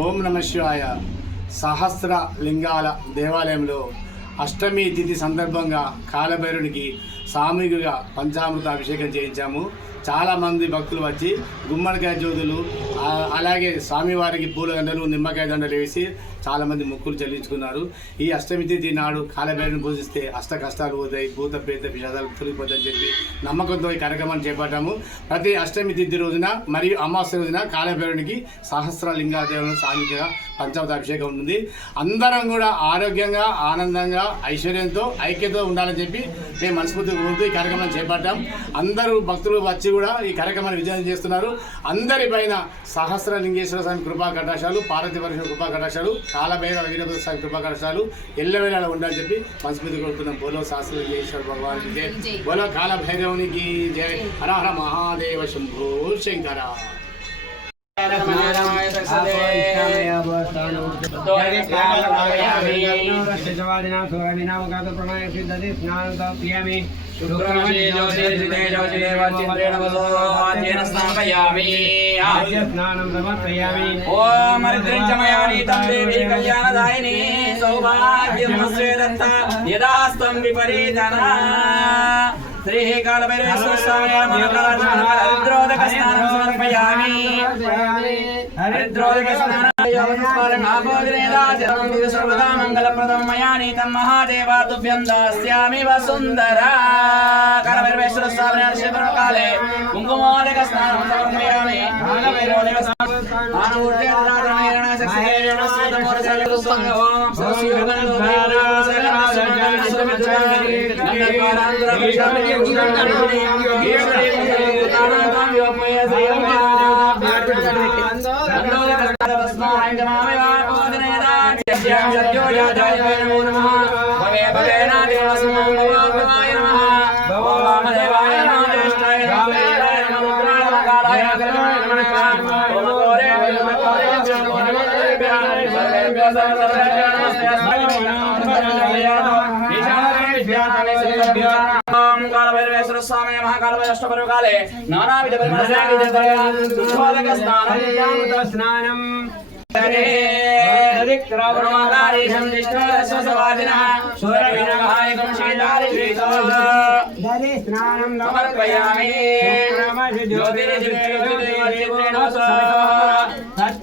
ఓం నమ శివాయ. సహస్ర లింగాల దేవాలయంలో అష్టమి తిథి సందర్భంగా కాలభైరునికి సామూహికగా పంచామృత అభిషేకం చేయించాము. చాలామంది భక్తులు వచ్చి గుమ్మడికాయ జ్యోతులు అలాగే స్వామివారికి పూలదండలు నిమ్మకాయ దండలు వేసి చాలామంది మొక్కులు చెల్లించుకున్నారు. ఈ అష్టమి తిథి నాడు కాలభైరుని పూజిస్తే అష్ట కష్టాలు పోతాయి భూత ప్రేత విషాదాలు తొలగిపోతాయని చెప్పి నమ్మకంతో ఈ కార్యక్రమాన్ని చేపట్టాము. ప్రతి అష్టమి తిథి రోజున మరియు అమావాస్య రోజున కాలభైరునికి సహస్ర లింగాల దేవుని సామికగా అభిషేకం ఉంటుంది. అందరం కూడా ఆరోగ్యంగా ఆనందంగా ఐశ్వర్యంతో ఐక్యతో ఉండాలని చెప్పి మేము మనస్ఫూర్తి కోరుతూ ఈ కార్యక్రమాన్ని చేపట్టాం. అందరూ భక్తులు వచ్చి కూడా ఈ కార్యక్రమాన్ని విజయం చేస్తున్నారు. అందరి పైన సహస్ర లింగేశ్వర స్వామి కృపా కటాక్షాలు పార్వతి పరమేశ్వర కృపా కటాక్షాలు కాలభైరవ వీరభద్ర స్వామి కృపా కటాక్షాలు ఎల్లవేళలా ఉండాలని చెప్పి మనస్ఫూర్తి కోరుతున్నాం బోలో సహస్ర లింగేశ్వర భగవాన్ జై. బోలో కాలభైరవునికి జై. హర హర మహాదేవ శంభో శంకర. స్నానం దేవి కళ్యాణదాయిని సౌభాగ్యం దత్త యదాస్తం విపరీతన శ్రీ కాలభైరవేశ్వర స్వామి హరిద్రోదక స్నానం సమర్పయామి హరిద్రోదక స్నానం సర్వదా మంగళప్రదం మయా నీతం మహాదేవాదుభ్యం దాస్యామి వసుందర కాలభైరవేశ్వర స్వామి కుంకుమోదక స్నానం సమర్పయామి. భవే భవేనా దేవస్మాయ కాలభైరవోదక కాలభైరవేశ్వర స్వామి మహాకాలభైరష్టపరుకాలే నానావిధ పరిమళ స్నానం స్నానం. స్నానం.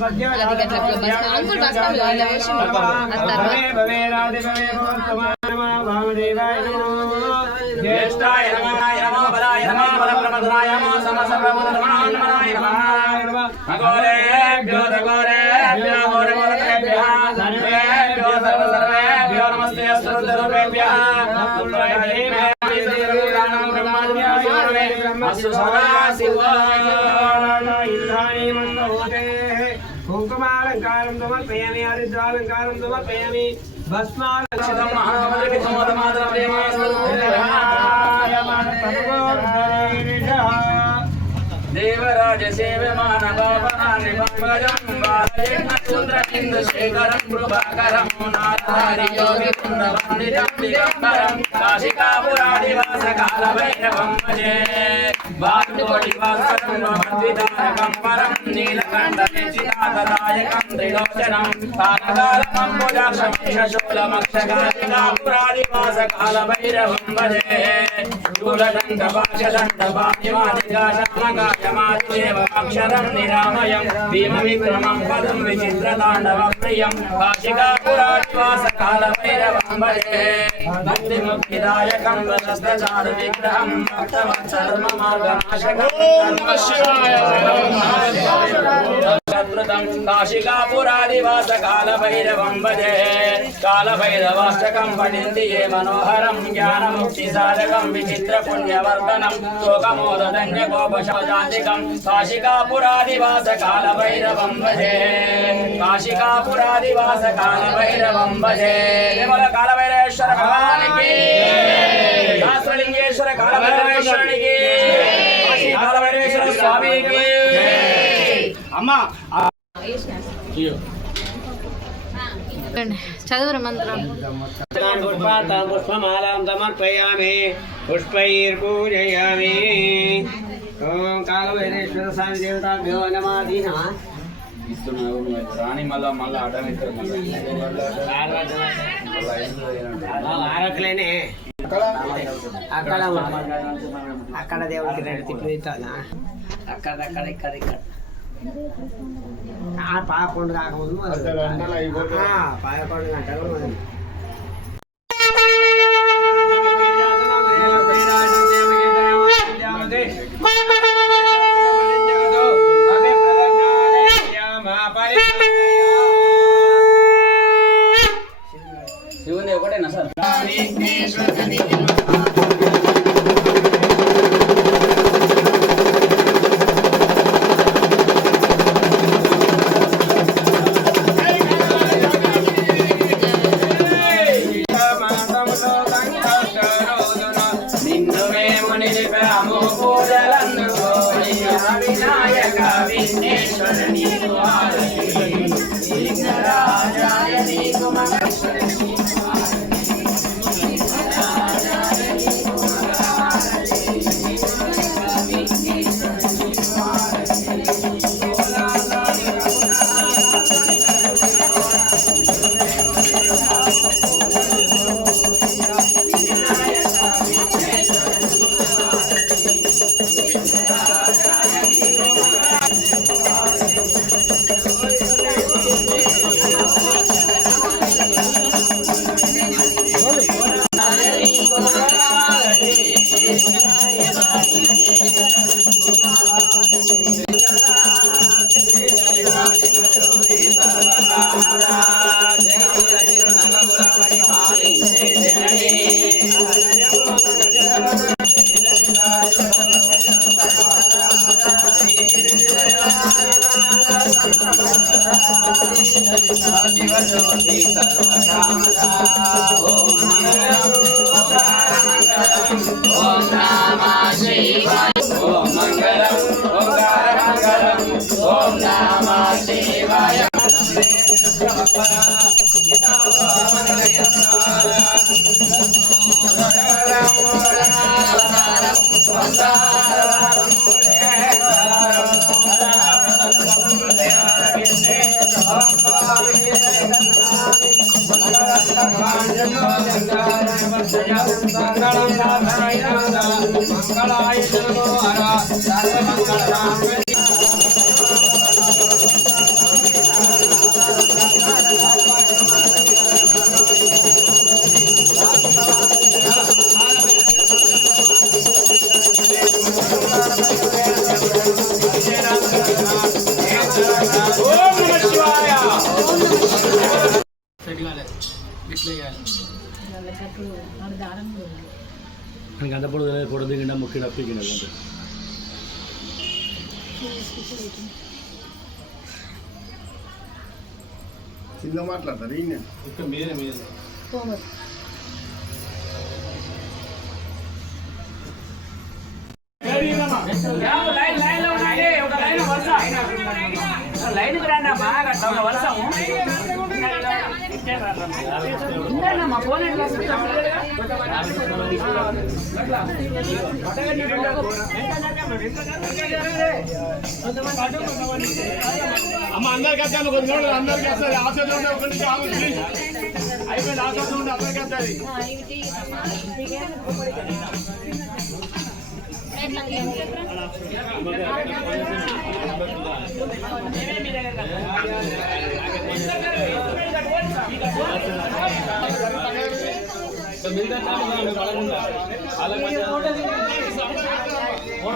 సద్య అంకుల్ బస్తా ఇలా వేసి భవే భవే రాధే భవే భగవంతమానమా వామదేవాయ నమాయ నమో బలాయ నమో బలప్రమదనాయ నమో సమసర్వముదర్మణాన్మనాయ నమః అఘోరేభ్యో దఘోరేభ్యో సర్వేభ్యో నమస్తే అస్తురుద్రూపేభ్యः అస్తు కుంకుమాలంకారం సమర్పయామి హరిద్రాలంకారం సమర్పయామి భస్మాలంకారం దేవరాజ సేవమాన పాపనాన్ని పంకజం బాలయజ్ఞచంద్రనిందు శేఖరం కృపాకరం నాథారి యోగి పుండవందితం దిగంబరం కాశికాపురాదివాస భజే బాలుకోటి పరం నీలకంఠ త్రిలోచనం కాలకాలమంబుజాక్షం శూలమక్షకాలికాపురాదివాస కాల భైరవం శూలదండ పాశదండ నిరామయం భీమ విక్రమం పదం విచిత్రతాండవ ప్రియం కాశికాపురాదివాస కాలభై భైరవం భక్తి ముక్తిదాయకం విగ్రహం భక్తవత్సర్మ మార్గనాశకం శత్రుతం కాశికాపురాదివాస కాలభైరవం భజే కాలభైరవాష్టకం పఠింది ఏ మనోహరం జ్ఞానముక్తి సాధకం విచిత్ర పుణ్యవర్ధనం శోకమోదన్య కోపశాంతికం కాశికాపురాదివాస కాలభైరవం భజే కాశికాపురాదివాస కాలభైరవం భజే కాలభైరవ అమ్మా చదువురు మంత్రం. పుష్పార్థం పుష్పమాలాం సమర్పయామి పుష్పైర్పూజయామి. ఓం కాలభైరేశ్వర స్వామి దేవతాభ్యో నమాధీన రాణి మళ్ళా మళ్ళా ఆరకులేనే. అక్కడ అక్కడ దేవుడికి రెండు తిప్పి అక్కడ అక్కడ ఇక్కడ ఇక్కడ. పదకొండు కాకముందు పదకొండు గంటలు. శివుని ఒకటేనా సార్? ఓం ఓం గంట పొడి పొడి దిగిండా ముక్కిడ పీకిన చిన్న మాట్లాడతారు ఈయన ఇక్కడ మీరే మీరే. యాభై లైన్ లైన్లో ఉన్నాయి. ఒక లైన్ వరుస. లైన్కు రండి బాగా మా ఫోన్ అమ్మ అందరికి వస్తాను కొద్ది రోజులు అందరికి వస్తుంది ఆశతో ఉండే ఒక నుంచి ఆగుతుంది అయిపోయింది ఆశతో ఉండే అందరికి వస్తుంది మిగతా